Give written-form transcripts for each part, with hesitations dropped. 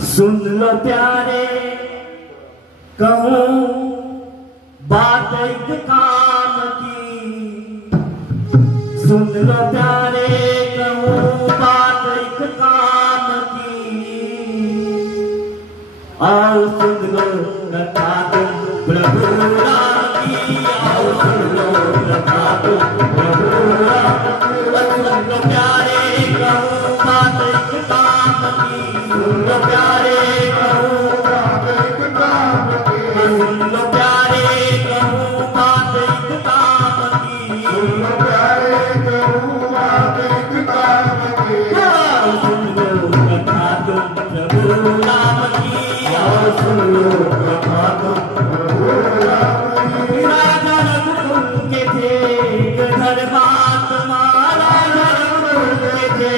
सुन लो प्यारे कहूँ बात एक काम की, सुन लो प्यारे कहूँ बात एक काम की, आओ सुन लो कथा तुम प्रभु राम की, आओ सुन लो कथा तुम प्रभु राम की, सुन लो प्यारे कहूँ बात एक काम की, सुन लो प्यारे कहूँ बात एक काम की, सुन लो प्यारे कहूँ बात एक काम की, सुन लो प्यारे कहूँ बात एक काम की, आओ सुन लो कथा तुम प्रभु राम की, आओ सुन लो कथा तुम प्रभु राम की। राजा रघुकुल के थे धर्मात्मा, राजा रघुकुल के थे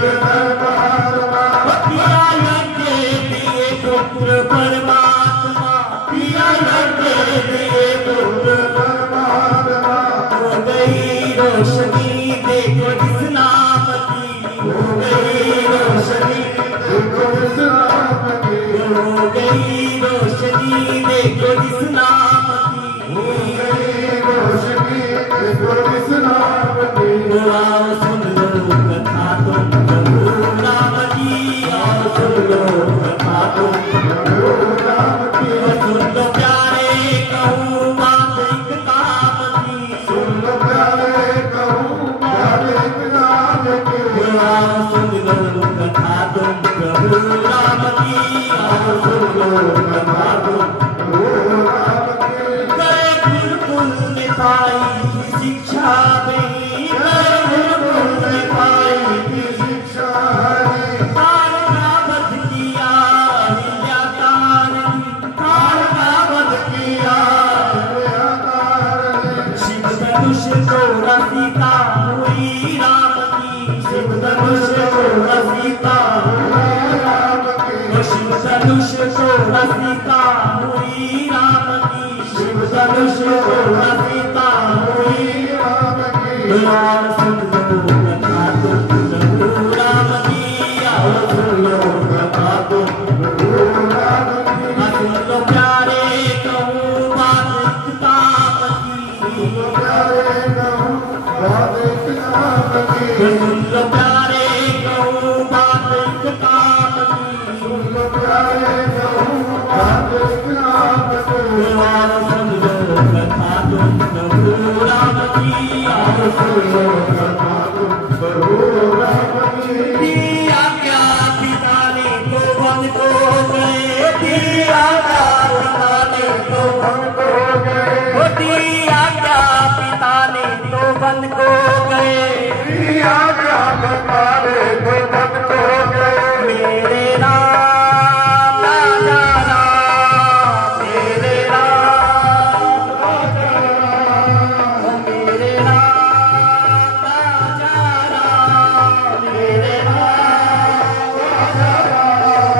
धर्मात्मा, पिया यज्ञ दिए पुत्र परमात्मा, पिया यज्ञ दिए पुत्र परमात्मा, हो गई रोशनी देखो जिस नाम की, हो गई रोशनी देखो जिस नाम की, हो गई रोशनी देखो जिस नाम की, हो गई रोशनी देखो जिस नाम की, आओ सुन लो कथा तुम प्रभु राम की, आओ सुन लो कथा तुम प्रभु राम की, सुन लो प्यारे कहूँ बात एक काम की, सुन लो प्यारे कहूँ बात एक काम की, आओ सुन लो कथा तुम प्रभु राम की, आओ सुन लो कथा तुम प्रभु राम की। गए गुरुकुल में पाई थी शिक्षा नहीं, गए गुरुकुल में पाई थी शिक्षा नहीं, तार का वध किया अहिल्यातारनी, तार का वध किया अहिल्यातारनी, शिव धनुष तोड़ा सीता हुई राम की, शिव धनुष तोड़ा सीता हुई राम की, शिव धनुष तोड़ा सीता हुई राम की, शिव धनुष तोड़ा सीता हुई राम की, आओ सुन लो कथा तुम प्रभु राम की, आओ सुन लो कथा तुम प्रभु राम की, सुन लो प्यारे कहूँ बात एक काम की, सुन लो प्यारे कहूँ बात एक काम की, सुन लो प्यारे कहूँ बात एक काम की, सुन लो प्यारे कहूँ बात एक काम की, आओ सुन लो कथा तुम प्रभु राम की, आओ सुन लो कथा तुम प्रभु राम की। दिया क्या पिता ने तो वन को गए, दिया क्या पिता ने तो वन को गए, दिया क्या पिता ने तो वन को गए, दिया क्या पिता ने तो वन को गए, मेरे राम राजा राम, मेरे राम राजा राम, मेरे राम राजा राम, मेरे राम राजा राम।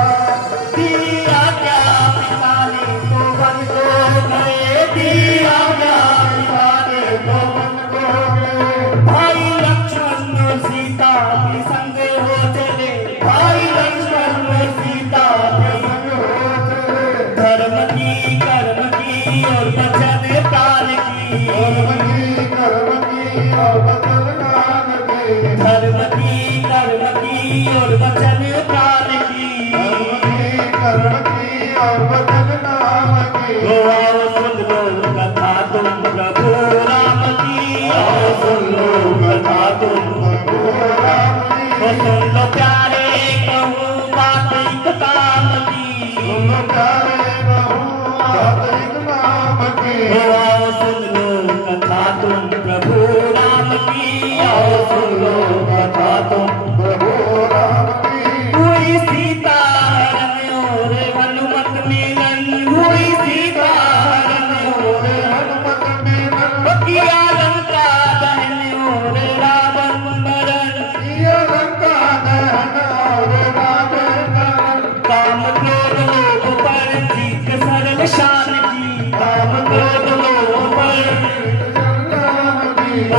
दिया क्या पिता ने तो वन को गए, दिया क्या पिता ने तो वन को गए, भाई लक्ष्मण और सीता भी संग हो चले, भाई लक्ष्मण और सीता भी संग हो चले, धर्म की कर्म की और वचन प्राण की, धर्म की कर्म की और वचन प्राण की, धर्म की कर्म की और वचन प्राण की, धर्म की कर्म की और वचन प्राण की, आओ सुन लो कथा तुम प्रभु राम की, आओ सुन लो कथा तुम प्रभु राम की, सुन लो प्यारे कहूँ बात एक काम की, सुन लो प्यारे कहूँ बात एक काम की, आओ सुन लो कथा तुम प्रभु राम की, आओ सुन लो कथा तुम प्रभु राम की। हुई सीता हरण और हनुमत मिलन, हुई सीता हरण और हनुमत मिलन, किया लंका दहन और रावण मरण, किया लंका दहन और रावण मरण, काम क्रोध लोभ पर जीत सरल शान की, काम क्रोध लोभ पर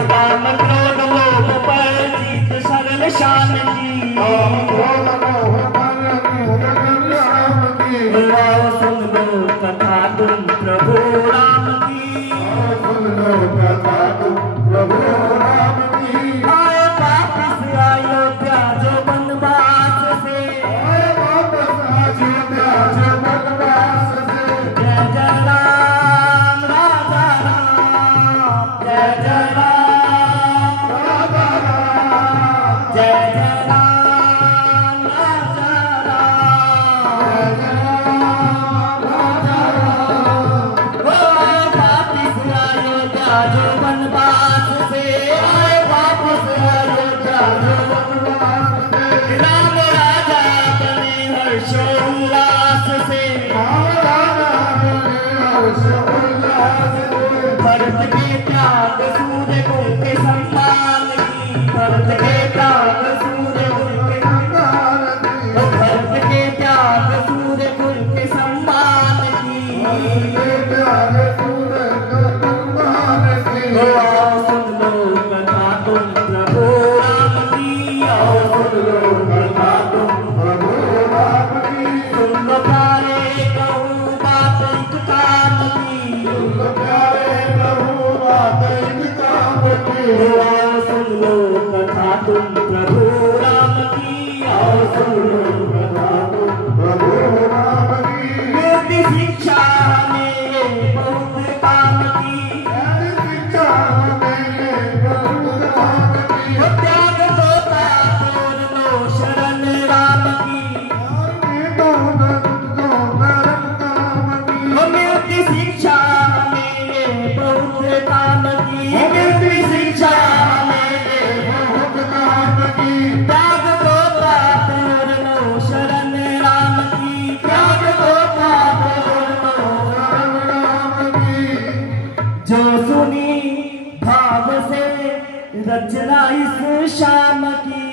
काम क्रोध लोभ पर जीत सरल शान की, काम क्रोध लोभ पर जीत सरल मिलती शिक्षा में बहुत काम की, त्याग होता तोड़ लो शरण राम की। मिलती शिक्षा में बहुत काम की, मिलती शिक्षा में बहुत काम की। त्याग होता तोड़ लो शरण राम की, त्याग होता तोड़ लो शरण राम की। जो सुनी भाव से रचना इस शाम की,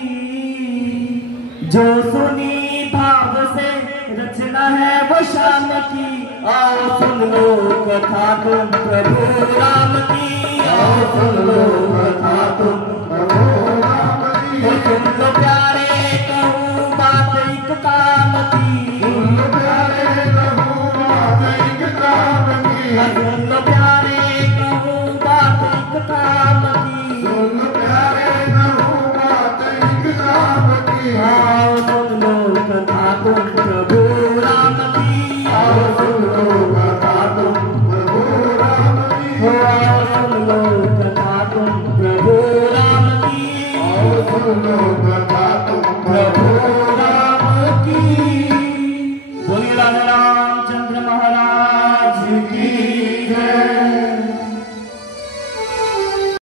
जो सुनी भाव से रचना है वो शाम की। आओ सुन लो कथा तुम प्रभु राम की, आओ सुन लो कथा तुम प्रभु राम की। सुन लो प्यारे कहूँ बात एक काम की, सुन लो प्यारे कहूँ बात एक काम की। सुन लो प्यारे कहूँ बात एक काम की, सुन लो प्यारे कहूँ बात एक काम की। आओ सुन लो कथा तुम प्रभु